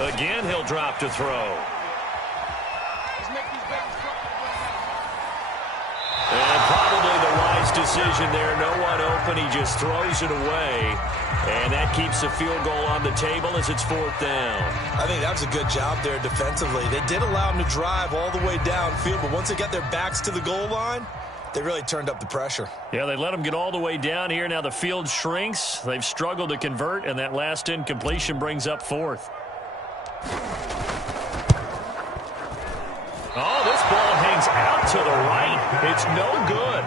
Again, he'll drop to throw. And probably the wise decision there. No one open. He just throws it away. And that keeps the field goal on the table as it's 4th down. I think that was a good job there defensively. They did allow them to drive all the way downfield, but once they got their backs to the goal line, they really turned up the pressure. Yeah, they let them get all the way down here. Now the field shrinks. They've struggled to convert, and that last incompletion brings up 4th. Oh, this ball hangs out to the right. It's no good.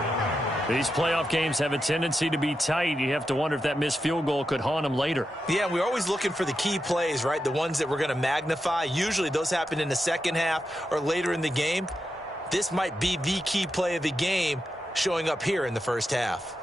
These playoff games have a tendency to be tight. You have to wonder if that missed field goal could haunt them later. Yeah, we're always looking for the key plays, right? The ones that we're going to magnify. Usually those happen in the second half or later in the game. This might be the key play of the game showing up here in the first half.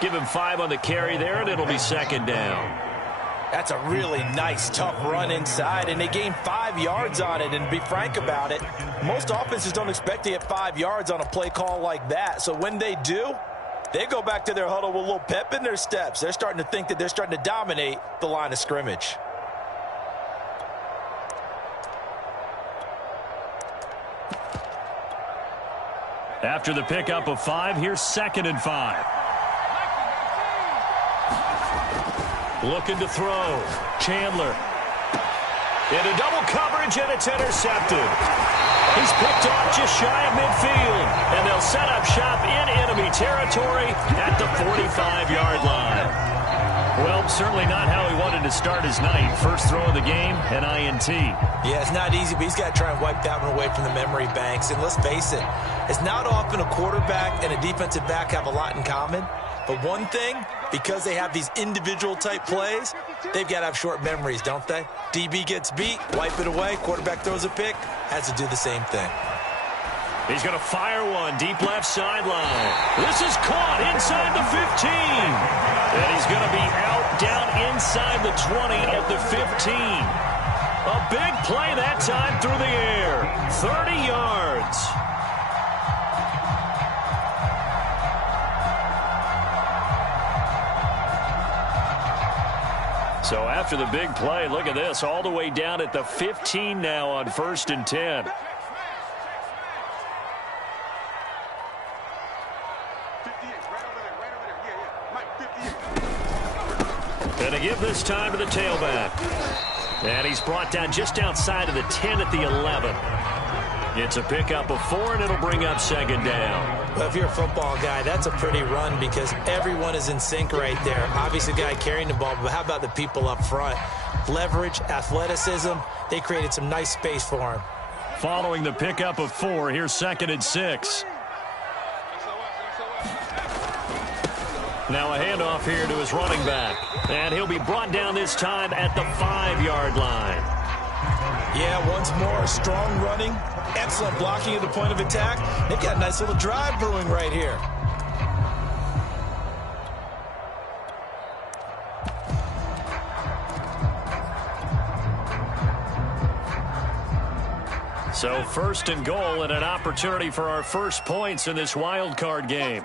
Give him 5 on the carry there, and it'll be 2nd down. That's a really nice, tough run inside, and they gained 5 yards on it. And to be frank about it, most offenses don't expect to get 5 yards on a play call like that. So when they do, they go back to their huddle with a little pep in their steps. They're starting to think that they're starting to dominate the line of scrimmage. After the pickup of 5, here's 2nd and 5. Looking to throw. Chandler. Into double coverage, and it's intercepted. He's picked off just shy of midfield. And they'll set up shop in enemy territory at the 45-yard line. Well, certainly not how he wanted to start his night. First throw of the game, an INT. Yeah, it's not easy, but he's got to try and wipe that one away from the memory banks. And let's face it, it's not often a quarterback and a defensive back have a lot in common. But one thing, because they have these individual type plays, they've got to have short memories, don't they? DB gets beat, wipe it away, quarterback throws a pick, has to do the same thing. He's going to fire one deep left sideline. This is caught inside the 15. And he's going to be out down inside the 20 at the 15. A big play that time through the air. 30 yards. So after the big play, look at this, all the way down at the 15 now on 1st and 10. And to give this time to the tailback. And he's brought down just outside of the 10 at the 11. It's a pickup of 4, and it'll bring up 2nd down. Well, if you're a football guy, that's a pretty run because everyone is in sync right there. Obviously, the guy carrying the ball, but how about the people up front? Leverage, athleticism, they created some nice space for him. Following the pickup of 4, here's 2nd and 6. Now a handoff here to his running back. And he'll be brought down this time at the 5-yard line. Yeah, once more, strong running, excellent blocking at the point of attack. They've got a nice little drive brewing right here. So 1st and goal and an opportunity for our first points in this wild card game.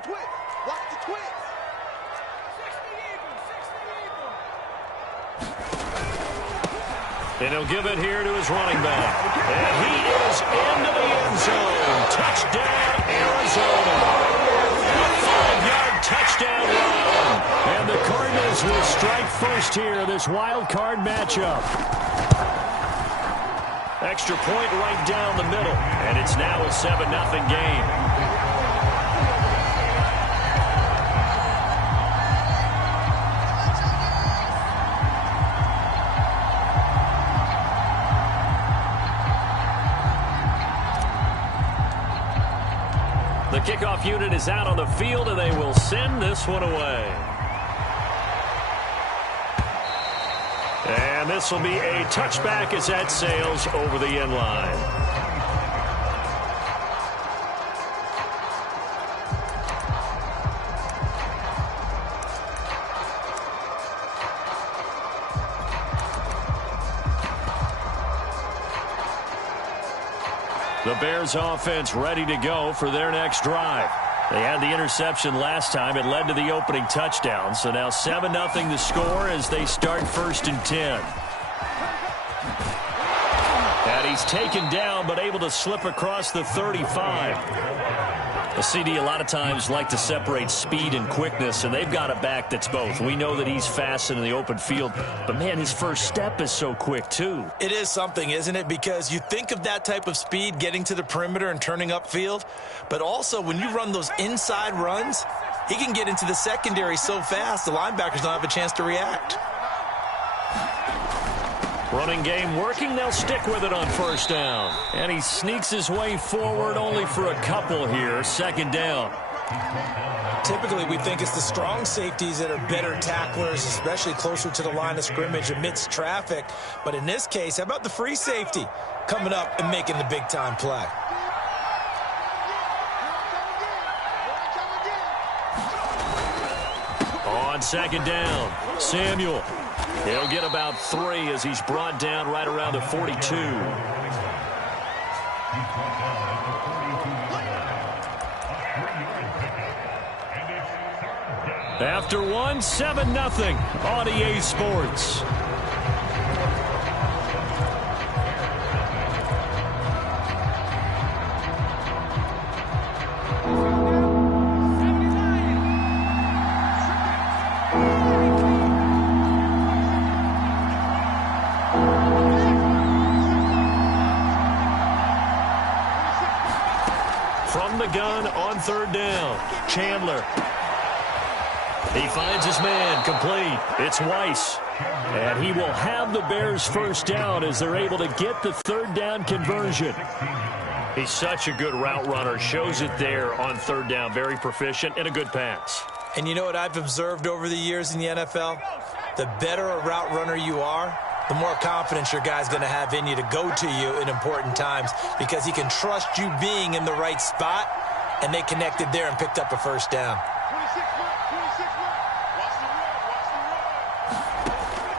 And he'll give it here to his running back. And he is into the end zone. Touchdown, Arizona. A 5-yard touchdown run. And the Cardinals will strike first here in this wild card matchup. Extra point right down the middle. And it's now a 7-0 game. The kickoff unit is out on the field, and they will send this one away. And this will be a touchback as that sails over the end line. The Bears offense ready to go for their next drive. They had the interception last time. It led to the opening touchdown. So now 7-0 the score as they start 1st and 10. And he's taken down but able to slip across the 35. The CD a lot of times like to separate speed and quickness, and they've got a back that's both. We know that he's fast in the open field, but, man, his first step is so quick, too. It is something, isn't it? Because you think of that type of speed getting to the perimeter and turning upfield, but also when you run those inside runs, he can get into the secondary so fast the linebackers don't have a chance to react. Running game working. They'll stick with it on 1st down. And he sneaks his way forward only for a couple here. 2nd down. Typically, we think it's the strong safeties that are better tacklers, especially closer to the line of scrimmage amidst traffic. But in this case, how about the free safety coming up and making the big-time play? On 2nd down, Samuel. He'll get about 3 as he's brought down right around the 42. After 1, 7-0 on EA Sports. From the gun on 3rd down, Chandler. He finds his man, complete. It's Weiss. And he will have the Bears 1st down as they're able to get the 3rd down conversion. He's such a good route runner. Shows it there on 3rd down. Very proficient and a good pass. And you know what I've observed over the years in the NFL? The better a route runner you are, the more confidence your guy's going to have in you to go to you in important times because he can trust you being in the right spot, and they connected there and picked up a 1st down.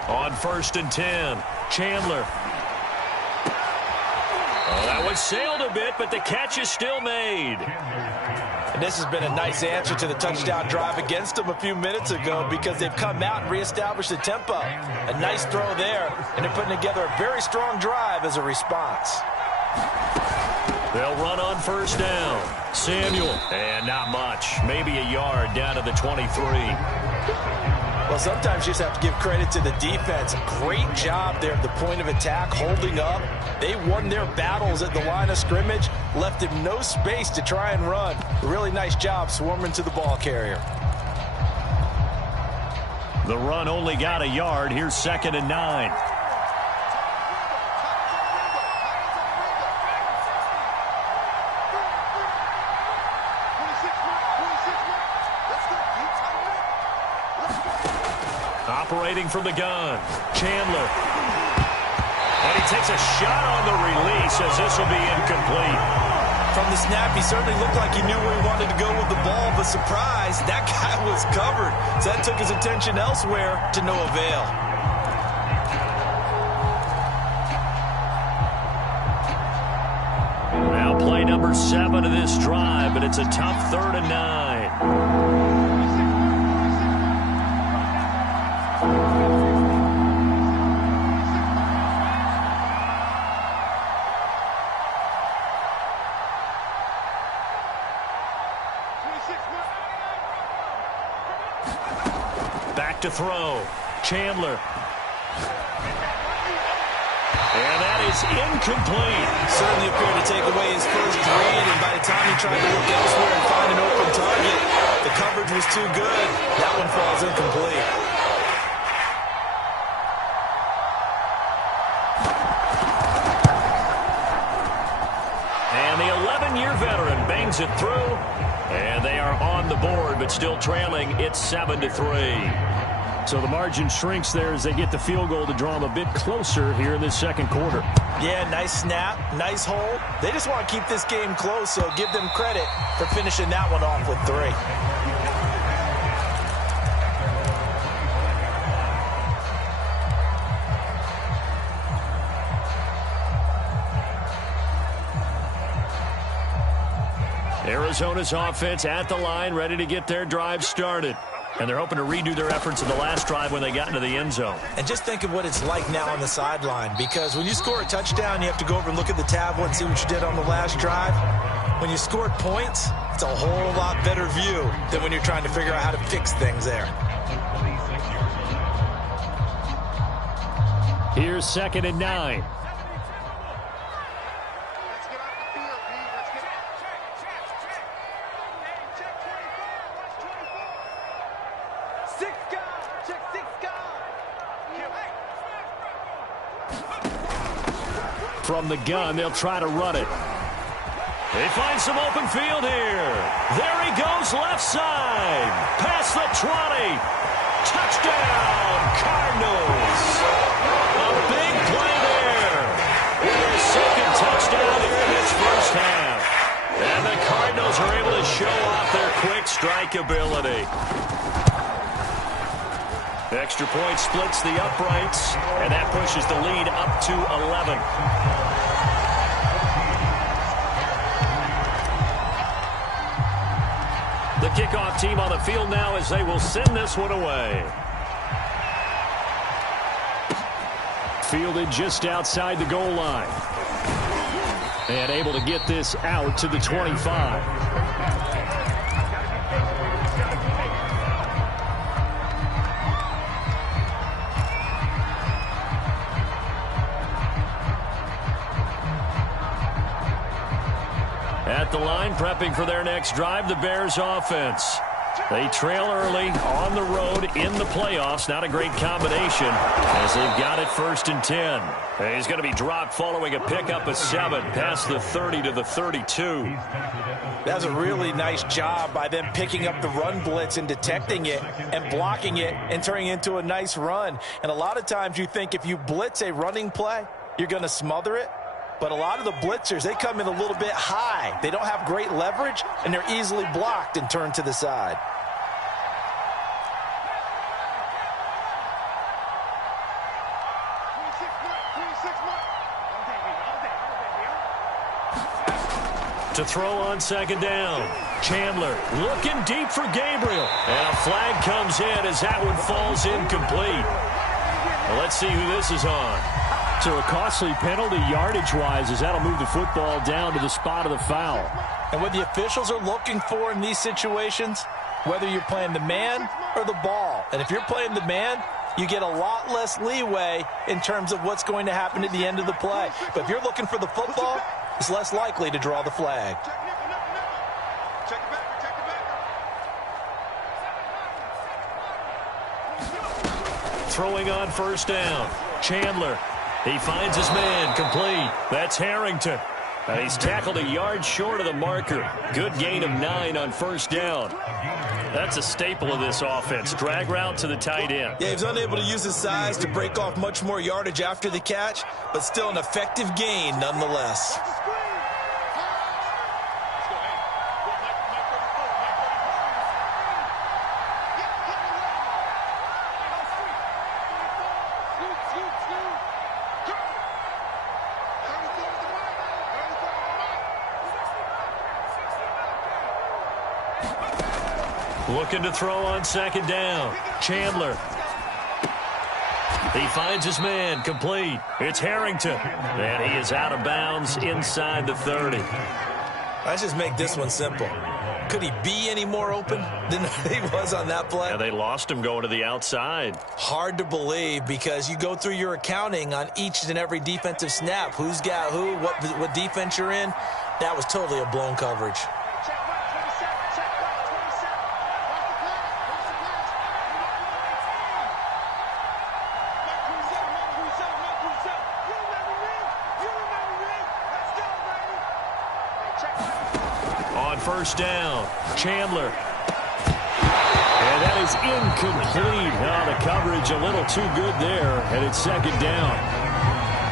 On 1st and 10, Chandler. Oh, that one sailed a bit, but the catch is still made. And this has been a nice answer to the touchdown drive against them a few minutes ago because they've come out and reestablished the tempo. A nice throw there, and they're putting together a very strong drive as a response. They'll run on 1st down. Samuel, and not much. Maybe a yard down to the 23. Well, sometimes you just have to give credit to the defense. Great job there at the point of attack, holding up. They won their battles at the line of scrimmage, left him no space to try and run. Really nice job swarming to the ball carrier. The run only got a yard. Here's 2nd and 9. Operating from the gun, Chandler. And he takes a shot on the release as this will be incomplete. From the snap, he certainly looked like he knew where he wanted to go with the ball, but surprise, that guy was covered. So that took his attention elsewhere to no avail. Now play number 7 of this drive, but it's a tough 3rd and 9. Back to throw. Chandler. And that is incomplete. Certainly appeared to take away his first read, and by the time he tried to look elsewhere and find an open target, the coverage was too good. That one falls incomplete. And the 11-year veteran bangs it through. And they are on the board, but still trailing. It's 7-3. So the margin shrinks there as they get the field goal to draw them a bit closer here in this 2nd quarter. Yeah, nice snap, nice hold. They just want to keep this game close, so give them credit for finishing that one off with 3. Arizona's offense at the line, ready to get their drive started. And they're hoping to redo their efforts in the last drive when they got into the end zone. And just think of what it's like now on the sideline, because when you score a touchdown, you have to go over and look at the tablet and see what you did on the last drive. When you scored points, it's a whole lot better view than when you're trying to figure out how to fix things there. Here's 2nd and 9. From the gun, they'll try to run it. They find some open field here. There he goes, left side. Past the 20. Touchdown, Cardinals. A big play there. Their second touchdown here in this first half. And the Cardinals are able to show off their quick strike ability. Extra point splits the uprights, and that pushes the lead up to 11. The kickoff team on the field now as they will send this one away. Fielded just outside the goal line. And able to get this out to the 25. At the line, prepping for their next drive, the Bears offense. They trail early on the road in the playoffs. Not a great combination as they've got it 1st and 10. He's going to be dropped following a pickup of 7 past the 30 to the 32. That's a really nice job by them picking up the run blitz and detecting it and blocking it and turning it into a nice run. And a lot of times you think if you blitz a running play, you're going to smother it. But a lot of the blitzers, they come in a little bit high. They don't have great leverage, and they're easily blocked and turned to the side. To throw on 2nd down. Chandler looking deep for Gabriel. And a flag comes in as that one falls incomplete. Well, let's see who this is on. So a costly penalty yardage-wise as that'll move the football down to the spot of the foul. And what the officials are looking for in these situations, whether you're playing the man or the ball. And if you're playing the man, you get a lot less leeway in terms of what's going to happen at the end of the play. But if you're looking for the football, it's less likely to draw the flag. Throwing on 1st down. Chandler. He finds his man complete. That's Harrington. And he's tackled a yard short of the marker. Good gain of 9 on 1st down. That's a staple of this offense. Drag route to the tight end. Yeah, he was unable to use his size to break off much more yardage after the catch, but still an effective gain nonetheless. Looking to throw on 2nd down. Chandler. He finds his man complete. It's Harrington. And he is out of bounds inside the 30. Let's just make this one simple. Could he be any more open than he was on that play? Yeah, they lost him going to the outside. Hard to believe because you go through your accounting on each and every defensive snap. Who's got who, what defense you're in. That was totally a blown coverage. On 1st down, Chandler. And that is incomplete. Oh, the coverage a little too good there, and it's 2nd down.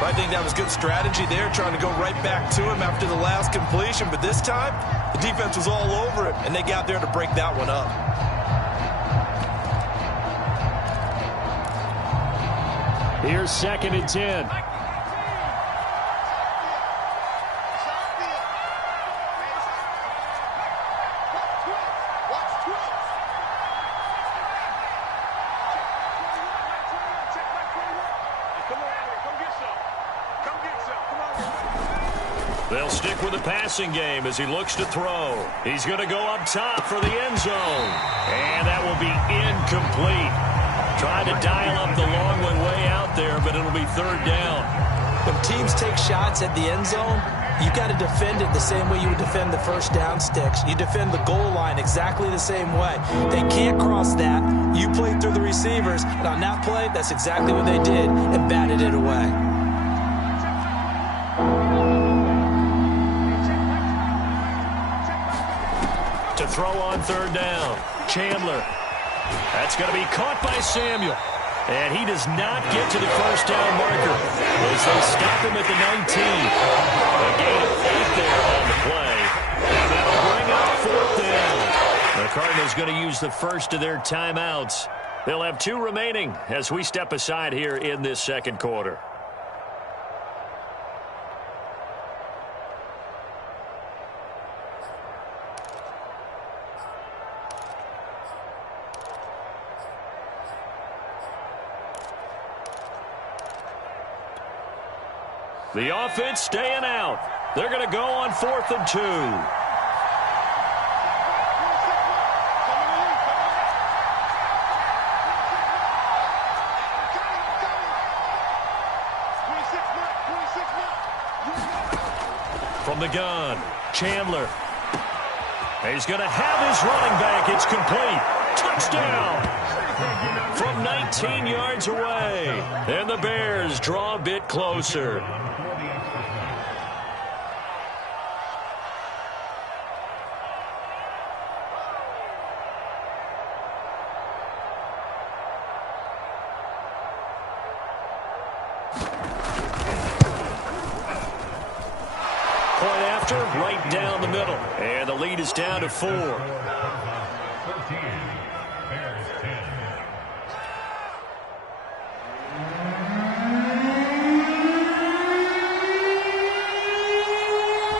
I think that was good strategy there, trying to go right back to him after the last completion. But this time, the defense was all over it, and they got there to break that one up. Here's 2nd and 10. They'll stick with the passing game as he looks to throw. He's going to go up top for the end zone. And that will be incomplete. Trying to dial up the long one way out there, but it'll be third down. When teams take shots at the end zone, you got to defend it the same way you would defend the first down sticks. You defend the goal line exactly the same way. They can't cross that. You play through the receivers, and on that play, that's exactly what they did and batted it away. To throw on third down, Chandler. That's going to be caught by Samuel. And he does not get to the first down marker as they stop him at the 19. A gain of 8 there on the play. And that'll bring up fourth down. The Cardinals going to use the first of their timeouts. They'll have 2 remaining as we step aside here in this second quarter. The offense staying out. They're going to go on 4th and 2. From the gun, Chandler. He's going to have his running back. It's complete. Touchdown. From 19 yards away. And the Bears draw a bit closer. Point after, right down the middle. And the lead is down to 4.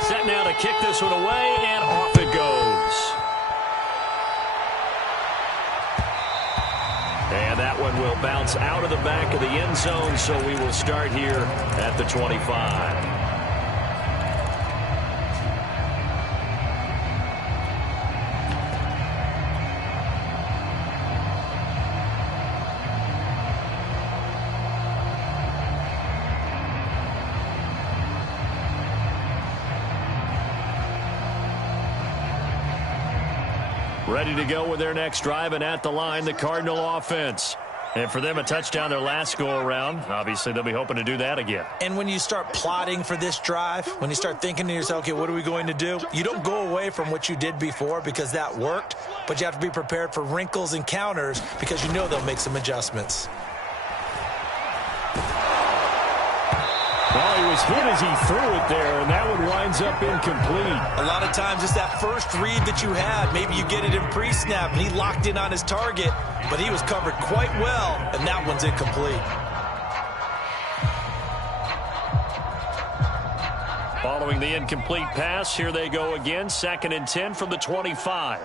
Set now to kick this one away, and off it goes. And that one will bounce out of the back of the end zone, so we will start here at the 25. Ready to go with their next drive, and at the line, the Cardinal offense. And for them, a touchdown their last go-around. Obviously, they'll be hoping to do that again. And when you start plotting for this drive, when you start thinking to yourself, okay, what are we going to do? You don't go away from what you did before because that worked, but you have to be prepared for wrinkles and counters because you know they'll make some adjustments. Well, he was hit as he threw it there, and that one winds up incomplete. A lot of times it's that first read that you had. Maybe you get it in pre-snap, and he locked in on his target, but he was covered quite well, and that one's incomplete. Following the incomplete pass, here they go again. 2nd and 10 from the 25.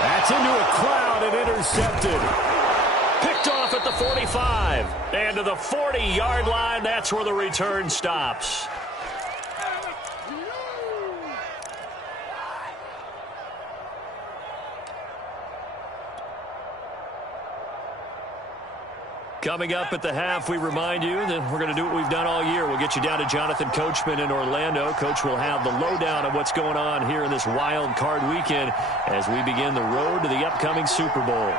That's into a crowd and intercepted. Picked off at the 45. And to the 40-yard line, that's where the return stops. Coming up at the half, we remind you that we're going to do what we've done all year. We'll get you down to Jonathan Coachman in Orlando. Coach will have the lowdown of what's going on here in this wild card weekend as we begin the road to the upcoming Super Bowl.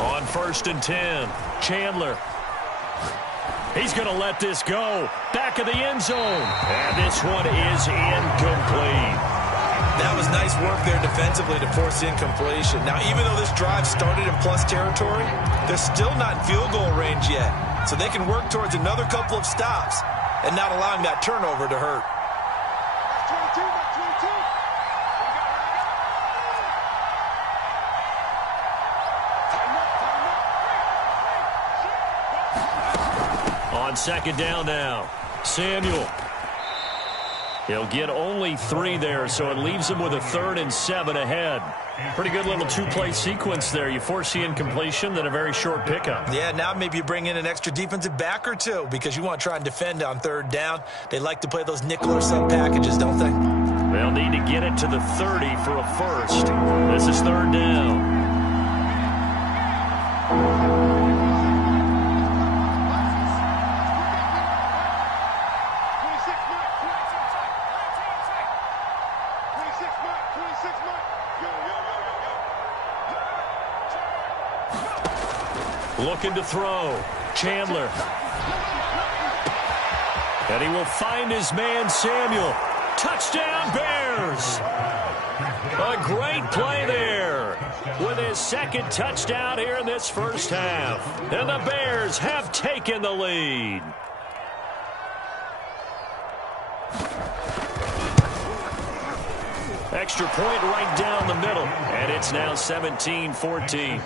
On 1st and 10, Chandler. He's going to let this go. Back of the end zone. And this one is incomplete. That was nice work there defensively to force incompletion. Now, even though this drive started in plus territory, they're still not in field goal range yet. So they can work towards another couple of stops and not allowing that turnover to hurt. On 2nd down now, Samuel. He'll get only 3 there, so it leaves him with a 3rd and 7 ahead. Pretty good little 2-play sequence there. You force the incompletion, then a very short pickup. Yeah, now maybe you bring in an extra defensive back or 2 because you want to try and defend on 3rd down. They like to play those nickel or sub packages, don't they? They'll need to get it to the 30 for a first. This is 3rd down. Looking to throw. Chandler. And he will find his man, Samuel. Touchdown, Bears! A great play there with his 2nd touchdown here in this first half. And the Bears have taken the lead. Extra point right down the middle. And it's now 17-14.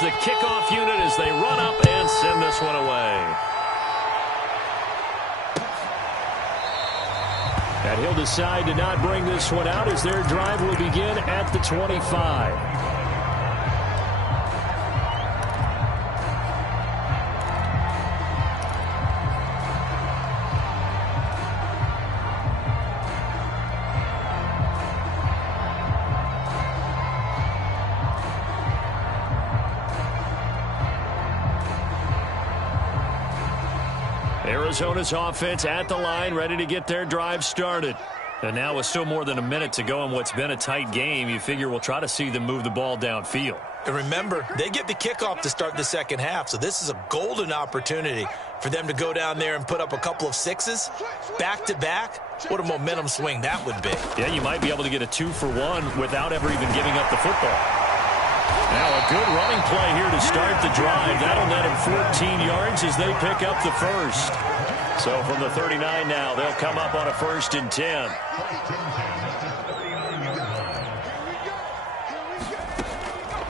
The kickoff unit as they run up and send this one away. And he'll decide to not bring this one out as their drive will begin at the 25. Arizona's offense at the line, ready to get their drive started. And now with still more than a minute to go in what's been a tight game, you figure we'll try to see them move the ball downfield. And remember, they get the kickoff to start the second half, so this is a golden opportunity for them to go down there and put up a couple of 6s back-to-back. What a momentum swing that would be. Yeah, you might be able to get a 2-for-1 without ever even giving up the football. Now a good running play here to start the drive. That'll net him 14 yards as they pick up the first. So from the 39 now, they'll come up on a 1st and 10.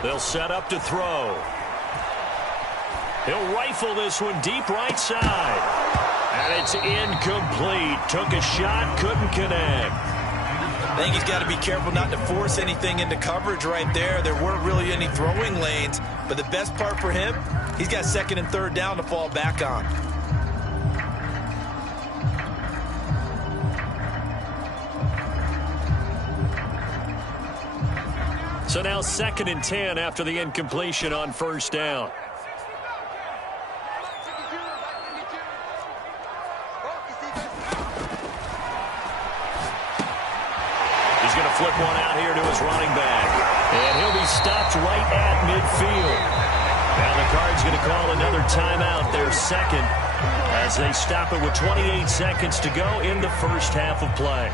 They'll set up to throw. He'll rifle this one deep right side. And it's incomplete. Took a shot, couldn't connect. I think he's got to be careful not to force anything into coverage right there. There weren't really any throwing lanes, but the best part for him, he's got 2nd and 3rd down to fall back on. So now 2nd and 10 after the incompletion on 1st down. Flip one out here to his running back. And he'll be stopped right at midfield. Now the Cards going to call another timeout, their 2nd, as they stop it with 28 seconds to go in the first half of play.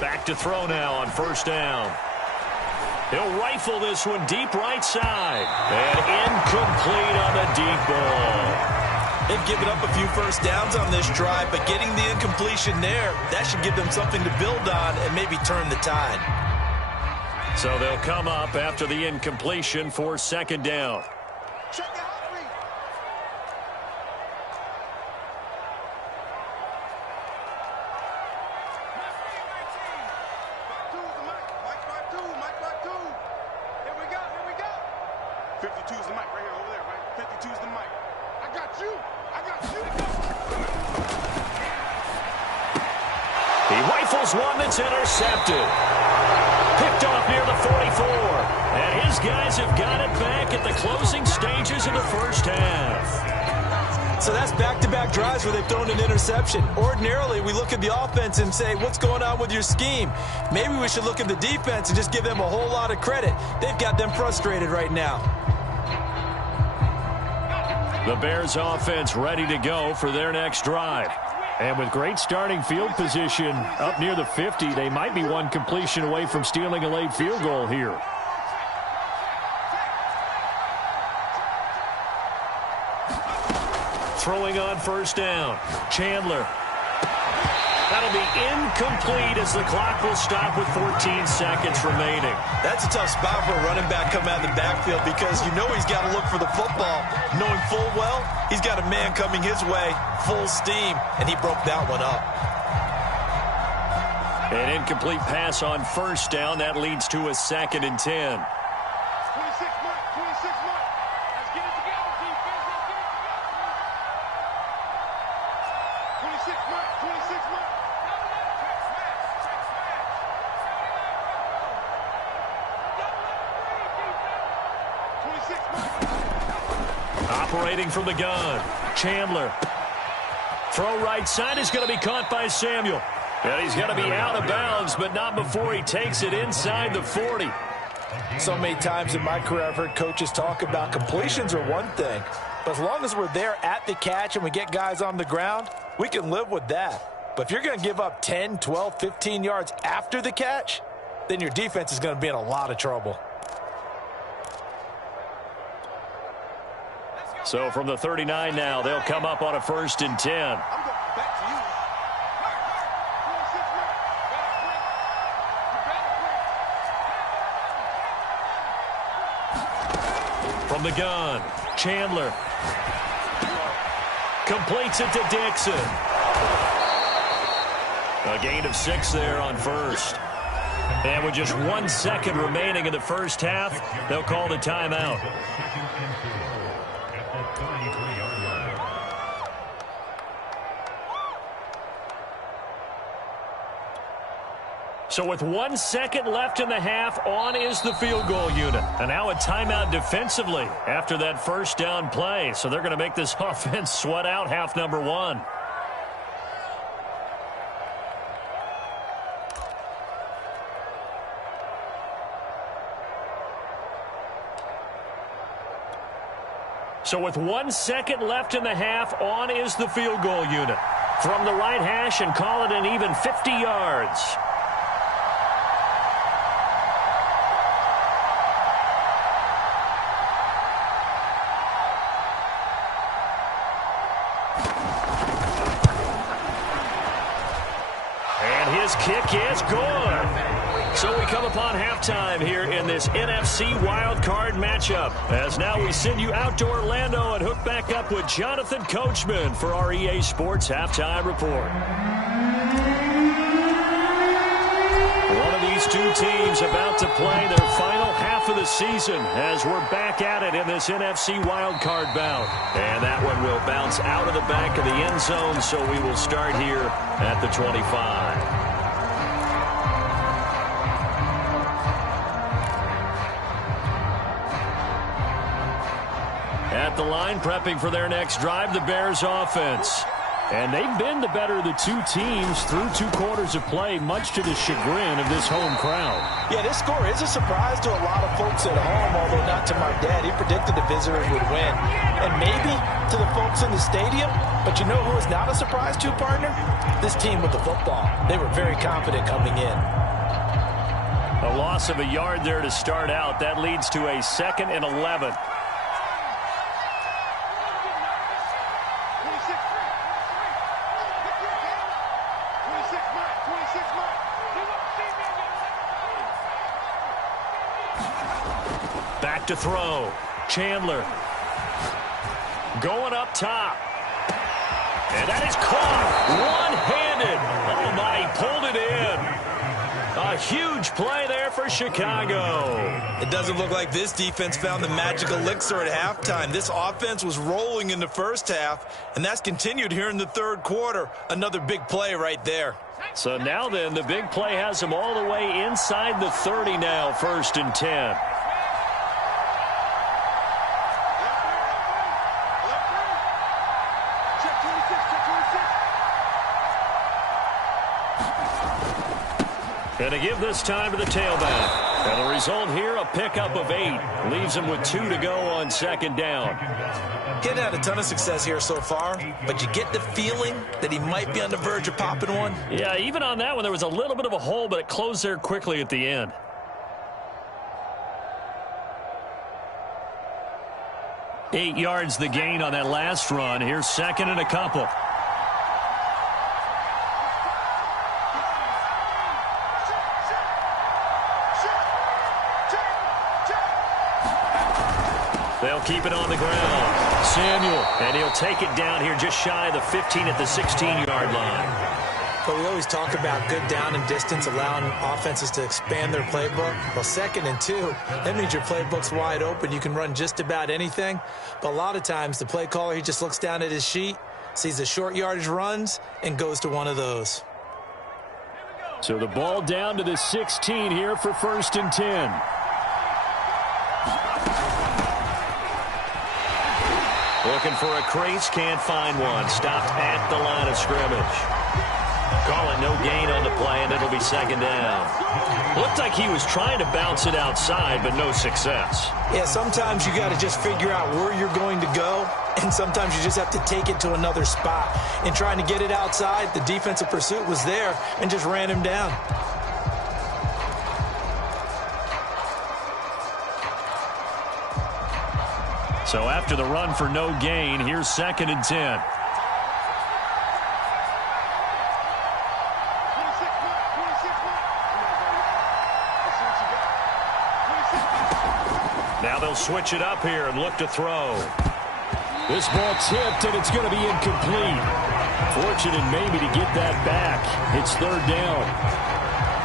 Back to throw now on 1st down. He'll rifle this one deep right side. And incomplete on the deep ball. They've given up a few 1st downs on this drive, but getting the incompletion there, that should give them something to build on and maybe turn the tide. So they'll come up after the incompletion for 2nd down. One that's intercepted. Picked off near the 44. And his guys have got it back at the closing stages of the first half. So that's back-to-back drives where they've thrown an interception. Ordinarily, we look at the offense and say, what's going on with your scheme? Maybe we should look at the defense and just give them a whole lot of credit. They've got them frustrated right now. The Bears offense ready to go for their next drive. And with great starting field position up near the 50, they might be one completion away from stealing a late field goal here. Throwing on first down. Chandler. That'll be incomplete as the clock will stop with 14 seconds remaining. That's a tough spot for a running back coming out of the backfield because you know he's got to look for the football. Knowing full well, he's got a man coming his way, full steam, and he broke that one up. An incomplete pass on first down. That leads to a 2nd and 10. Operating from the gun. Chandler. Throw right side is going to be caught by Samuel. And he's going to be out of bounds, but not before he takes it inside the 40. So many times in my career I've heard coaches talk about completions are one thing. But as long as we're there at the catch and we get guys on the ground, we can live with that. But if you're going to give up 10, 12, 15 yards after the catch, then your defense is going to be in a lot of trouble. So from the 39 now, they'll come up on a 1st and 10. From the gun, Chandler. Completes it to Dixon. A gain of 6 there on first. And with just 1 second remaining in the first half, they'll call the timeout. So with 1 second left in the half, on is the field goal unit. And now a timeout defensively after that first down play. So they're going to make this offense sweat out half number 1. So with 1 second left in the half, on is the field goal unit. From the right hash and call it an even 50 yards. His kick is good. So we come upon halftime here in this NFC wildcard matchup. As now we send you out to Orlando and hook back up with Jonathan Coachman for our EA Sports Halftime Report. One of these two teams about to play their final half of the season as we're back at it in this NFC wildcard bout. And that one will bounce out of the back of the end zone, so we will start here at the 25. At the line, prepping for their next drive, the Bears offense. And they've been the better of the two teams through 2 quarters of play, much to the chagrin of this home crowd. Yeah, this score is a surprise to a lot of folks at home, although not to my dad. He predicted the visitors would win. And maybe to the folks in the stadium, but you know who is not a surprise to, partner? This team with the football. They were very confident coming in. A loss of a yard there to start out. That leads to a 2nd and 11. Back to throw. Chandler. Going up top. And that is caught. One-handed. Oh, my, he pulled it in. A huge play there for Chicago. It doesn't look like this defense found the magic elixir at halftime. This offense was rolling in the first half, and that's continued here in the third quarter. Another big play right there. So now then, the big play has them all the way inside the 30 now, 1st and 10. And to give this time to the tailback. And the result here, a pickup of 8. Leaves him with 2 to go on second down. He hadn't had a ton of success here so far, but you get the feeling that he might be on the verge of popping one. Yeah, even on that one, there was a little bit of a hole, but it closed there quickly at the end. Eight yards the gain on that last run. Here's second and a couple. They'll keep it on the ground. Samuel, and he'll take it down here just shy of the 15 at the 16-yard line. But we always talk about good down and distance, allowing offenses to expand their playbook. Well, 2nd and 2, that means your playbook's wide open. You can run just about anything. But a lot of times, the play caller, he just looks down at his sheet, sees the short yardage runs, and goes to one of those. So the ball down to the 16 here for 1st and 10. Looking for a crease, can't find one. Stopped at the line of scrimmage. Call it no gain on the play, and it'll be second down. Looked like he was trying to bounce it outside, but no success. Yeah, sometimes you got to just figure out where you're going to go, and sometimes you just have to take it to another spot. In trying to get it outside, the defensive pursuit was there and just ran him down. So after the run for no gain, here's 2nd and 10. Now they'll switch it up here and look to throw. This ball tipped, and it's going to be incomplete. Fortunate maybe to get that back. It's 3rd down.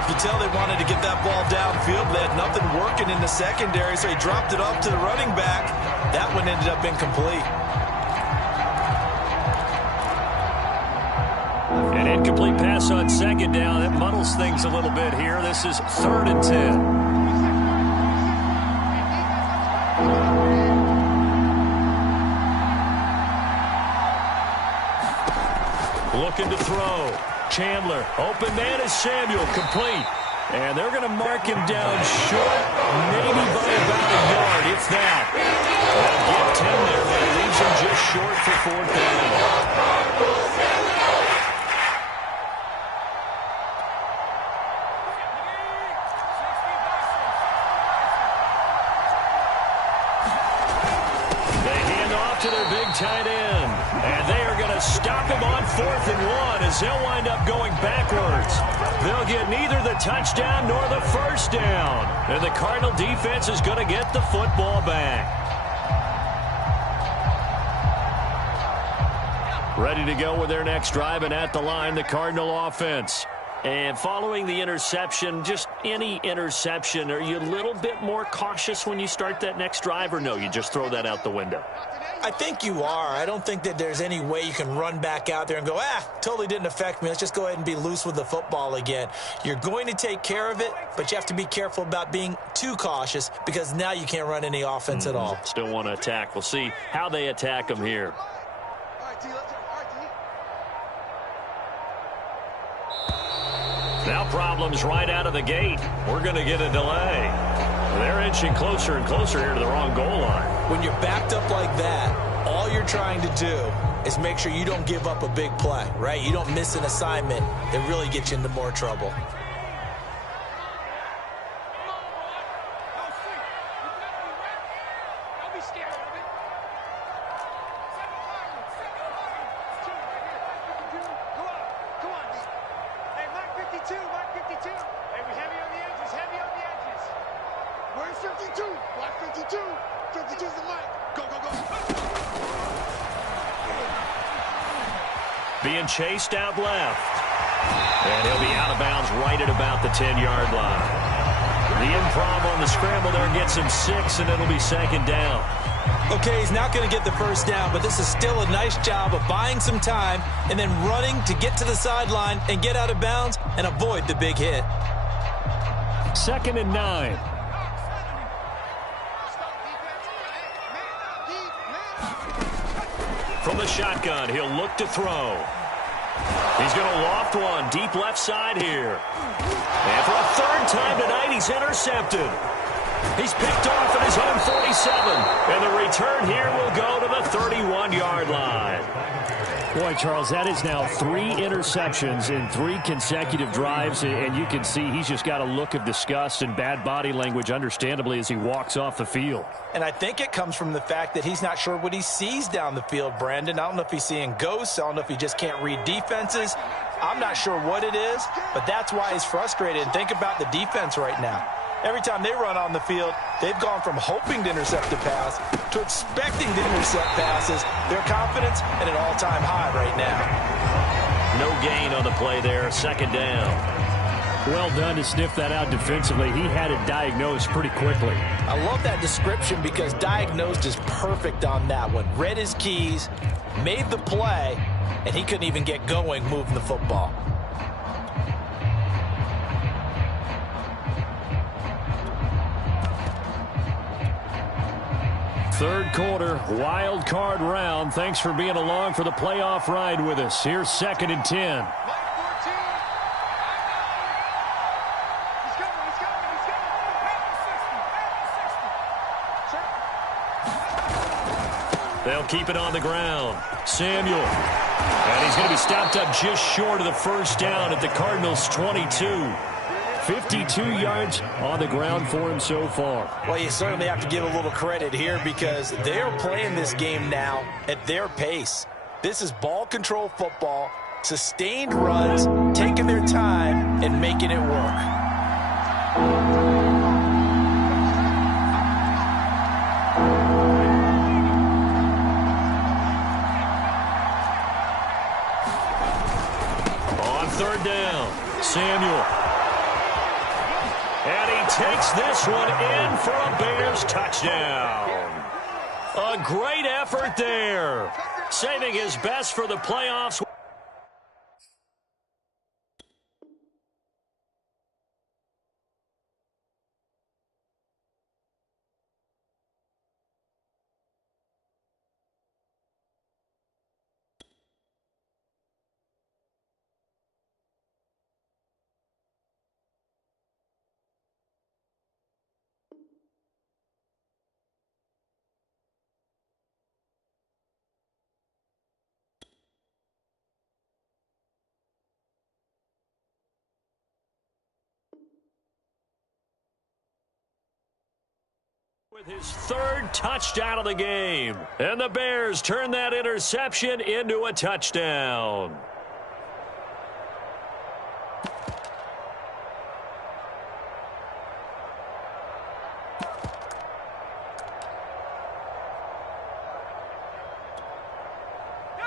You tell they wanted to get that ball downfield. They had nothing working in the secondary, so he dropped it off to the running back. That one ended up incomplete. An incomplete pass on 2nd down. That muddles things a little bit here. This is 3rd and 10. Looking to throw. Chandler, open man is Samuel, complete. And they're going to mark him down short, maybe by about a yard, if that. They'll get 10 there, but it leaves him just short for 4th down. To their big tight end. And they are going to stop him on 4th and 1 as he'll wind up going backwards. They'll get neither the touchdown nor the 1st down. And the Cardinal defense is going to get the football back. Ready to go with their next drive, and at the line, the Cardinal offense. And following the interception, just any interception, are you a little bit more cautious when you start that next drive, or no, you just throw that out the window? I think you are. I don't think that there's any way you can run back out there and go, totally didn't affect me. Let's just go ahead and be loose with the football again. You're going to take care of it, but you have to be careful about being too cautious because now you can't run any offense at all. Still want to attack. We'll see how they attack them here. Now problems right out of the gate. We're going to get a delay. They're inching closer and closer here to the wrong goal line. When you're backed up like that, all you're trying to do is make sure you don't give up a big play, right? You don't miss an assignment that really gets you into more trouble. Being chased out left. And he'll be out of bounds right at about the 10-yard line. The improv on the scramble there gets him 6, and it'll be 2nd down. Okay, he's not going to get the 1st down, but this is still a nice job of buying some time and then running to get to the sideline and get out of bounds and avoid the big hit. 2nd and 9. From the shotgun, he'll look to throw. He's going to loft one deep left side here. And for a third time tonight, he's intercepted. He's picked off at his own 47. And the return here will go to the 31-yard line. Boy, Charles, that is now 3 interceptions in 3 consecutive drives, and you can see he's just got a look of disgust and bad body language, understandably, as he walks off the field. And I think it comes from the fact that he's not sure what he sees down the field, Brandon. I don't know if he's seeing ghosts. I don't know if he just can't read defenses. I'm not sure what it is, but that's why he's frustrated. And think about the defense right now. Every time they run on the field, they've gone from hoping to intercept a pass to expecting to intercept passes. Their confidence at an all-time high right now. No gain on the play there, second down. Well done to sniff that out defensively. He had it diagnosed pretty quickly. I love that description because diagnosed is perfect on that one. Read his keys, made the play, and he couldn't even get going moving the football. Third quarter, wild card round. Thanks for being along for the playoff ride with us. Here's 2nd and 10. They'll keep it on the ground. Samuel. And he's going to be stopped up just short of the first down at the Cardinals' 22. 52 yards on the ground for him so far. Well, you certainly have to give a little credit here because they're playing this game now at their pace. This is ball control football, sustained runs, taking their time, and making it work. On third down, Samuel. And he takes this one in for a Bears touchdown. A great effort there. Saving his best for the playoffs. With his third touchdown of the game. And the Bears turn that interception into a touchdown.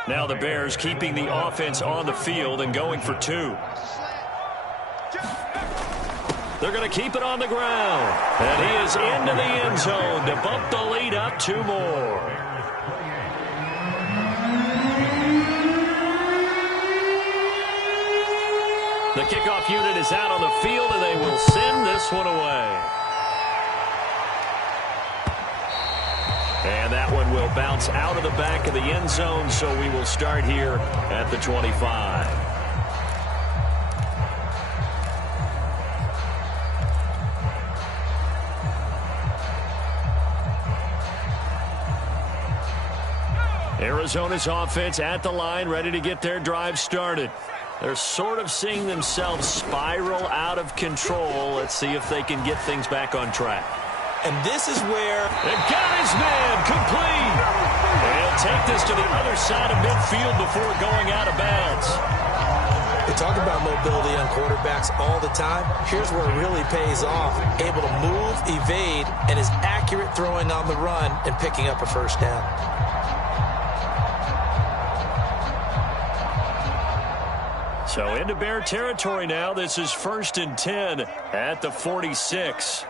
Now the Bears keeping the offense on the field and going for 2. They're going to keep it on the ground. And he is into the end zone to bump the lead up 2 more. The kickoff unit is out on the field, and they will send this one away. And that one will bounce out of the back of the end zone, so we will start here at the 25. Arizona's offense at the line, ready to get their drive started. They're sort of seeing themselves spiral out of control. Let's see if they can get things back on track. And this is where... They've got his man, complete. They'll take this to the other side of midfield before going out of bounds. They talk about mobility on quarterbacks all the time. Here's where it really pays off. Able to move, evade, and is accurate throwing on the run and picking up a first down. So into Bear territory now. This is 1st and 10 at the 46.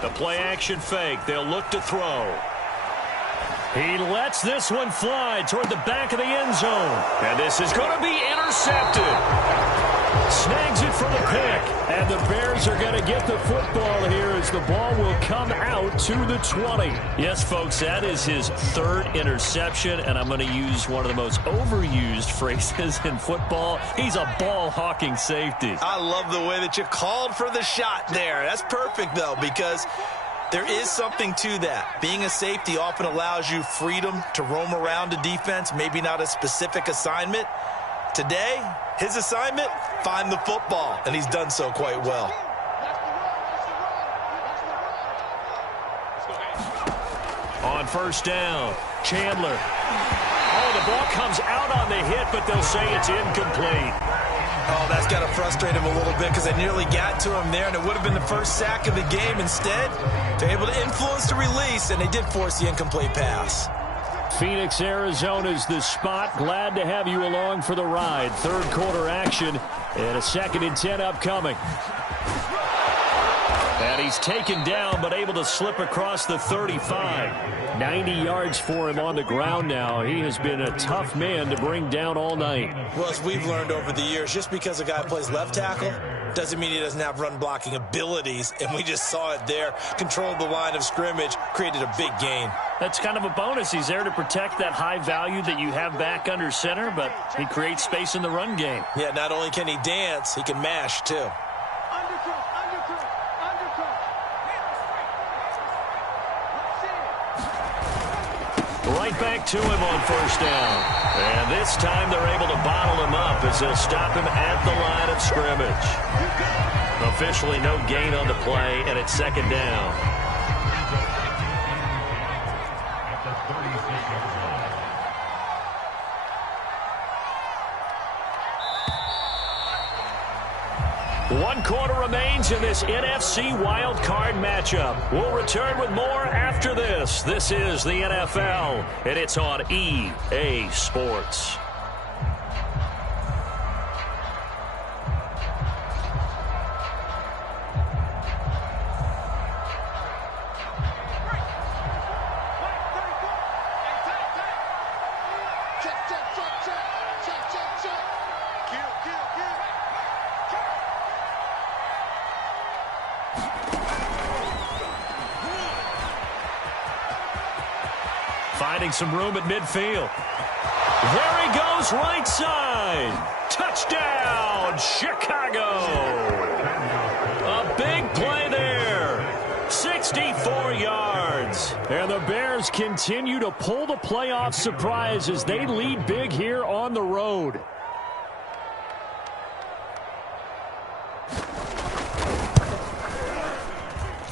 The play action fake. They'll look to throw. He lets this one fly toward the back of the end zone. And this is going to be intercepted. Snags it for the pick. And the Bears are going to get the football here as the ball will come out to the 20. Yes, folks, that is his third interception, and I'm going to use one of the most overused phrases in football. He's a ball-hawking safety. I love the way that you called for the shot there. That's perfect, though, because there is something to that. Being a safety often allows you freedom to roam around a defense, maybe not a specific assignment. Today, his assignment, find the football, and he's done so quite well. On first down, Chandler. Oh, the ball comes out on the hit, but they'll say it's incomplete. Oh, that's got to frustrate him a little bit because they nearly got to him there, and it would have been the first sack of the game. Instead, they're able to influence the release, and they did force the incomplete pass. Phoenix, Arizona's the spot. Glad to have you along for the ride. Third quarter action and a 2nd and 10 upcoming. And he's taken down but able to slip across the 35. 90 yards for him on the ground now. He has been a tough man to bring down all night. Well, as we've learned over the years, just because a guy plays left tackle doesn't mean he doesn't have run blocking abilities, and we just saw it there. Controlled the line of scrimmage, created a big gain. That's kind of a bonus. He's there to protect that high value that you have back under center, but he creates space in the run game. Yeah, not only can he dance, he can mash too. Right back to him on first down. And this time they're able to bottle him up as they'll stop him at the line of scrimmage. Officially no gain on the play, and it's 2nd down. One quarter remains in this NFC wild card matchup. We'll return with more after this. This is the NFL, and it's on EA Sports. Finding some room at midfield. There he goes, right side. Touchdown, Chicago. A big play there. 64 yards. And the Bears continue to pull the playoff surprise as they lead big here on the road.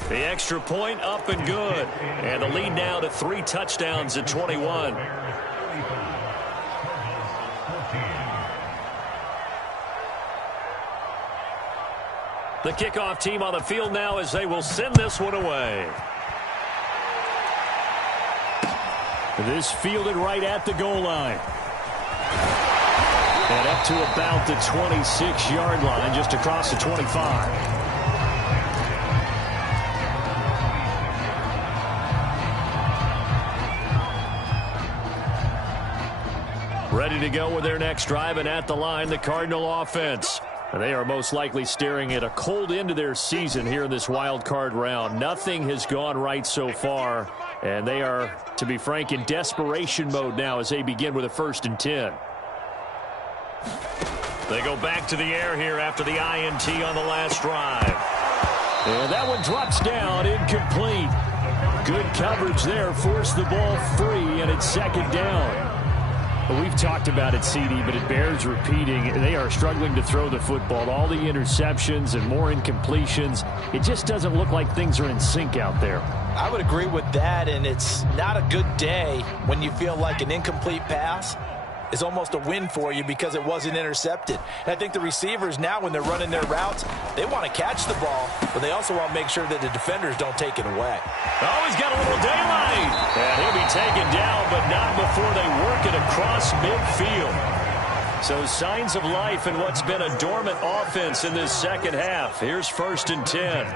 The extra point up and good. And the lead now to 3 touchdowns at 21. The kickoff team on the field now as they will send this one away. This fielded right at the goal line. And up to about the 26-yard line, just across the 25. Ready to go with their next drive, and at the line, the Cardinal offense. They are most likely staring at a cold end to their season here in this wild card round. Nothing has gone right so far, and they are, to be frank, in desperation mode now as they begin with a 1st and 10. They go back to the air here after the INT on the last drive. And that one drops down, incomplete. Good coverage there, forced the ball free, and it's 2nd down. We've talked about it, CD, but it bears repeating. They are struggling to throw the football. All the interceptions and more incompletions. It just doesn't look like things are in sync out there. I would agree with that, and it's not a good day when you feel like an incomplete pass is almost a win for you because it wasn't intercepted. And I think the receivers now, when they're running their routes, they want to catch the ball, but they also want to make sure that the defenders don't take it away. Oh, he's got a little daylight. And he'll be taken down, but not before they work it across midfield. So signs of life in what's been a dormant offense in this second half. Here's 1st and 10.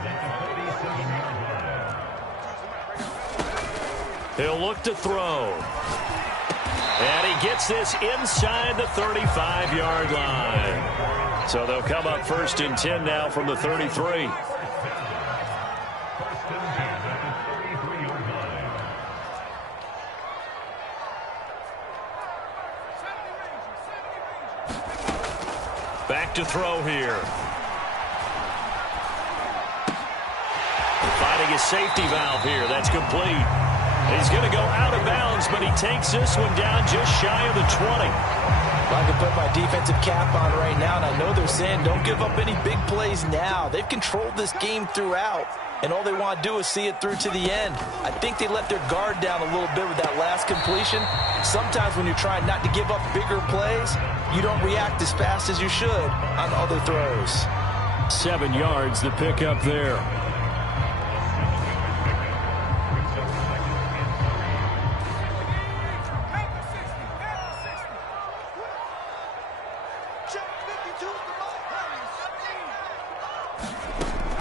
He'll look to throw. And he gets this inside the 35-yard line. So they'll come up 1st and 10 now from the 33. Back to throw here. Finding his safety valve here. That's complete. He's going to go out of bounds, but he takes this one down just shy of the 20. I can put my defensive cap on right now, and I know they're saying don't give up any big plays now. They've controlled this game throughout, and all they want to do is see it through to the end. I think they let their guard down a little bit with that last completion. Sometimes when you're trying not to give up bigger plays, you don't react as fast as you should on other throws. 7 yards, the pickup there.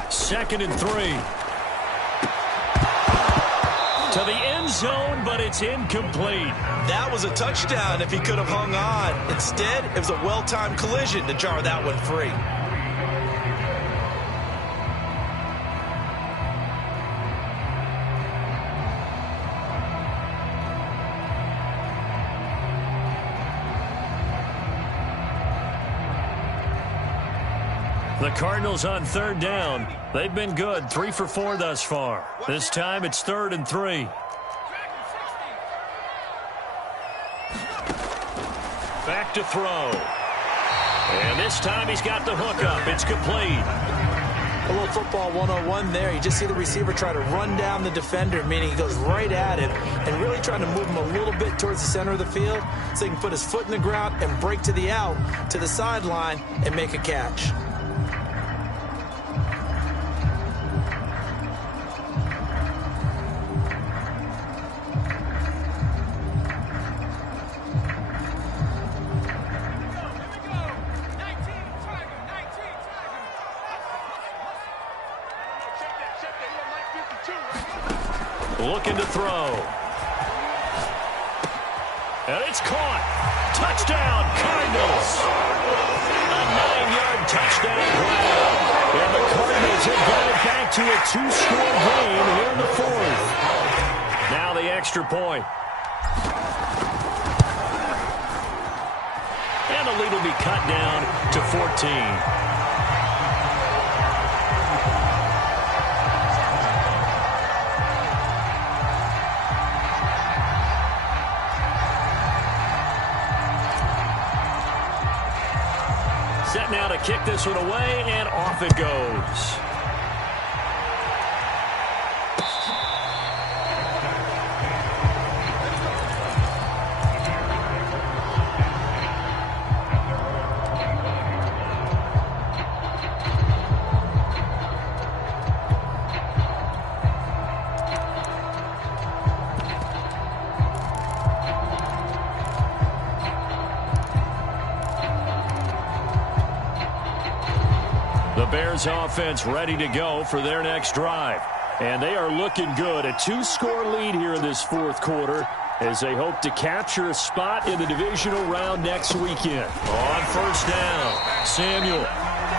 Second and 3. To the end zone, but it's incomplete. That was a touchdown if he could have hung on. Instead, it was a well-timed collision to jar that one free. The Cardinals on 3rd down. They've been good, 3 for 4 thus far. This time it's 3rd and 3. Back to throw. And this time he's got the hook up. It's complete. A little football 101 there. You just see the receiver try to run down the defender, meaning he goes right at him and really trying to move him a little bit towards the center of the field so he can put his foot in the ground and break to the out, to the sideline, and make a catch. Looking to throw. And it's caught. Touchdown, Cardinals. A 9-yard touchdown grab. And the Cardinals have got it back to a 2-score game here in the 4th. Now the extra point. And the lead will be cut down to 14. Set now to kick this one away, and off it goes. Bears offense ready to go for their next drive. And they are looking good. A 2-score lead here in this 4th quarter as they hope to capture a spot in the divisional round next weekend. On 1st down, Samuel.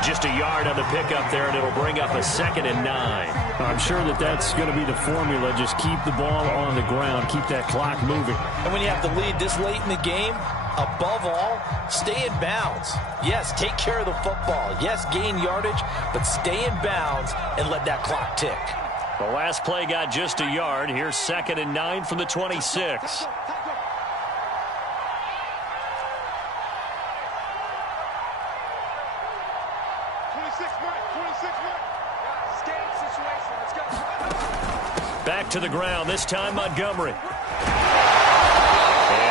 Just a yard on the pickup there, and it'll bring up a 2nd and 9. I'm sure that's going to be the formula. Just keep the ball on the ground. Keep that clock moving. And when you have the lead this late in the game, above all, stay in bounds. Yes, take care of the football. Yes, gain yardage, but stay in bounds and let that clock tick. The last play got just a yard. Here's 2nd and 9 from the 26. Back to the ground, this time Montgomery. And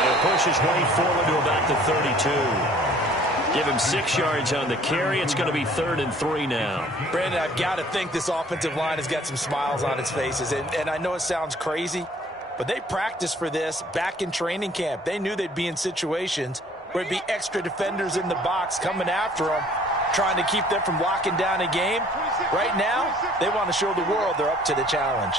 he'll push his way forward to about the 32. Give him 6 yards on the carry. It's going to be 3rd and 3 now. Brandon, I've got to think this offensive line has got some smiles on its faces. And I know it sounds crazy, but they practiced for this back in training camp. They knew they'd be in situations where it'd be extra defenders in the box coming after them, trying to keep them from locking down a game. Right now, they want to show the world they're up to the challenge.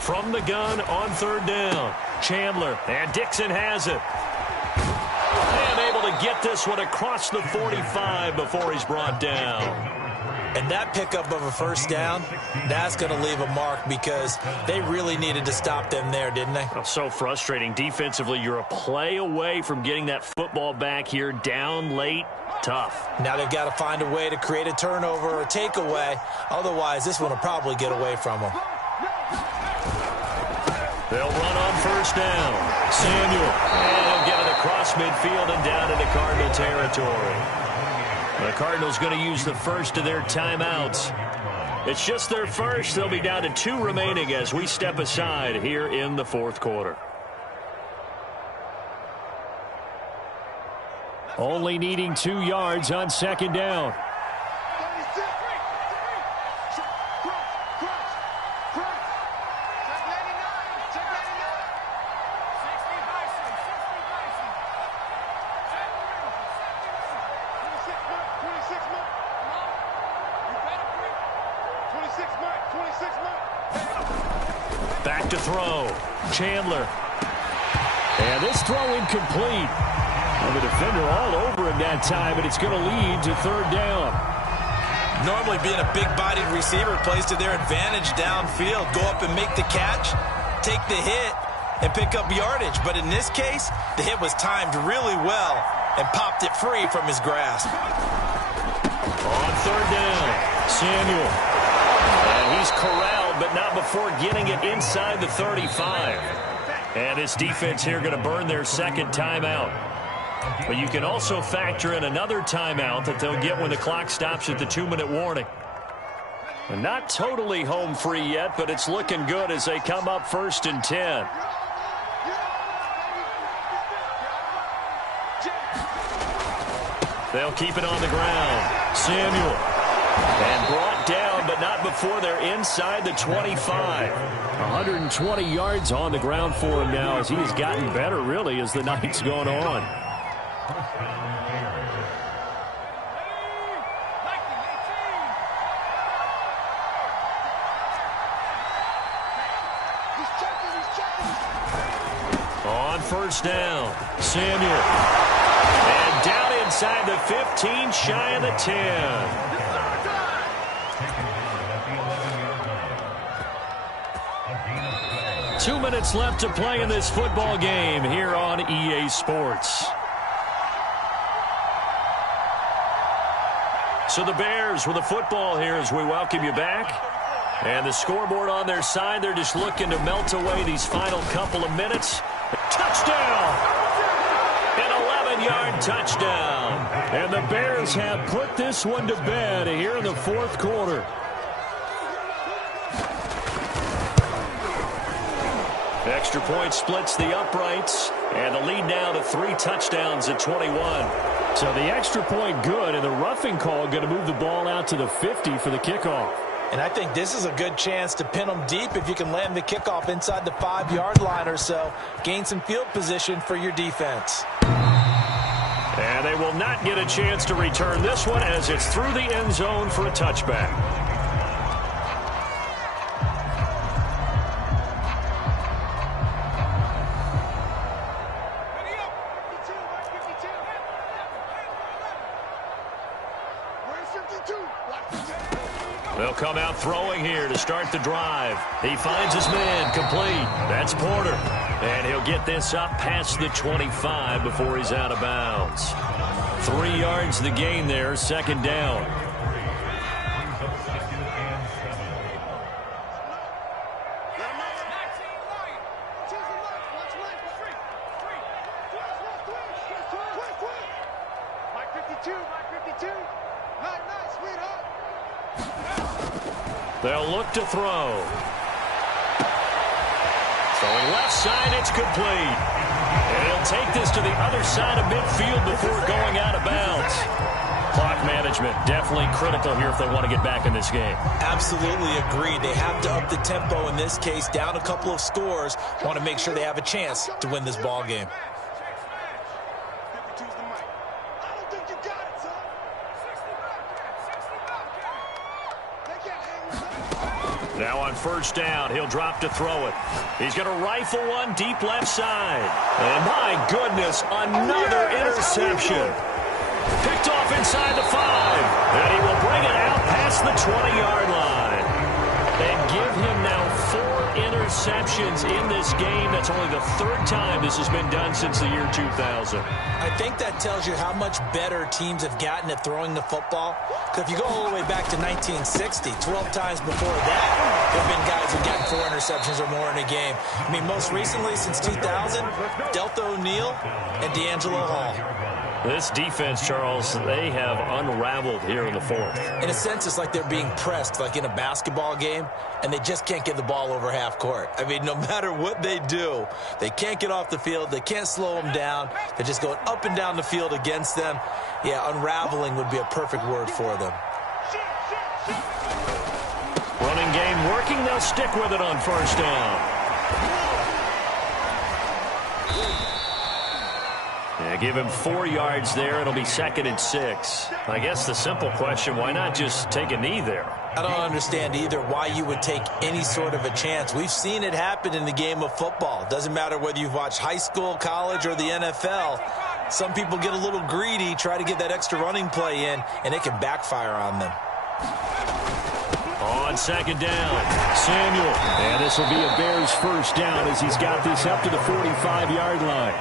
From the gun on third down, Chandler, and Dixon has it. And able to get this one across the 45 before he's brought down. And that pickup of a first down, that's going to leave a mark because they really needed to stop them there, didn't they? Oh, so frustrating. Defensively, you're a play away from getting that football back here, down late. Tough. Now they've got to find a way to create a turnover or takeaway. Otherwise, this one will probably get away from them. They'll run on first down. Samuel. And he'll get it across midfield and down into Cardinal territory. The Cardinals going to use the first of their timeouts. It's just their first. They'll be down to 2 remaining as we step aside here in the fourth quarter. Only needing 2 yards on second down. Back to throw. Chandler. And this throw incomplete. And the defender all over him that time, and it's going to lead to third down. Normally being a big-bodied receiver plays to their advantage downfield. Go up and make the catch, take the hit, and pick up yardage. But in this case, the hit was timed really well and popped it free from his grasp. On third down, Samuel. And he's corralled, but not before getting it inside the 35. And this defense here going to burn their second timeout. But you can also factor in another timeout that they'll get when the clock stops at the 2-minute warning. And not totally home free yet, but it's looking good as they come up 1st and 10. They'll keep it on the ground. Samuel. And brought down, but not before they're inside the 25. 120 yards on the ground for him now as he's gotten better, really, as the night's gone on. On first down, Samuel. And down inside the 15, shy of the 10. 2 minutes left to play in this football game here on EA Sports. So the Bears with the football here as we welcome you back. And the scoreboard on their side, they're just looking to melt away these final couple of minutes. Touchdown! An 11-yard touchdown. And the Bears have put this one to bed here in the fourth quarter. Extra point splits the uprights, and the lead now to 3 touchdowns at 21. So the extra point good, and the roughing call going to move the ball out to the 50 for the kickoff. And I think this is a good chance to pin them deep if you can land the kickoff inside the 5-yard line or so. Gain some field position for your defense. And they will not get a chance to return this one as it's through the end zone for a touchback. They'll come out throwing here to start the drive. He finds his man, complete. That's Porter. And he'll get this up past the 25 before he's out of bounds. 3 yards the gain there, second down. They'll look to throw. Throwing left side, it's complete. And he'll take this to the other side of midfield before going out of bounds. Clock management definitely critical here if they want to get back in this game. Absolutely agreed. They have to up the tempo in this case, down a couple of scores. Want to make sure they have a chance to win this ball game. Now on first down, he'll drop to throw it. He's going to rifle one deep left side. And my goodness, another interception. Picked off inside the 5. And he will bring it out past the 20-yard line. And give him now 4 interceptions in this game. That's only the 3rd time this has been done since the year 2000. I think that tells you how much better teams have gotten at throwing the football. Because if you go all the way back to 1960, 12 times before that, there have been guys who've gotten 4 interceptions or more in a game. I mean, most recently, since 2000, Delta O'Neal and D'Angelo Hall. This defense, Charles, they have unraveled here in the 4th. In a sense, it's like they're being pressed, like in a basketball game, and they just can't get the ball over half court. I mean, no matter what they do, they can't get off the field. They can't slow them down. They're just going up and down the field against them. Yeah, unraveling would be a perfect word for them. Running game working. They'll stick with it on first down. Yeah, give him 4 yards there. It'll be 2nd and 6. I guess the simple question, why not just take a knee there? I don't understand either why you would take any sort of a chance. We've seen it happen in the game of football. Doesn't matter whether you've watched high school, college, or the NFL. Some people get a little greedy, try to get that extra running play in, and it can backfire on them. On 2nd down, Samuel. And this will be a Bears first down as he's got this up to the 45-yard line.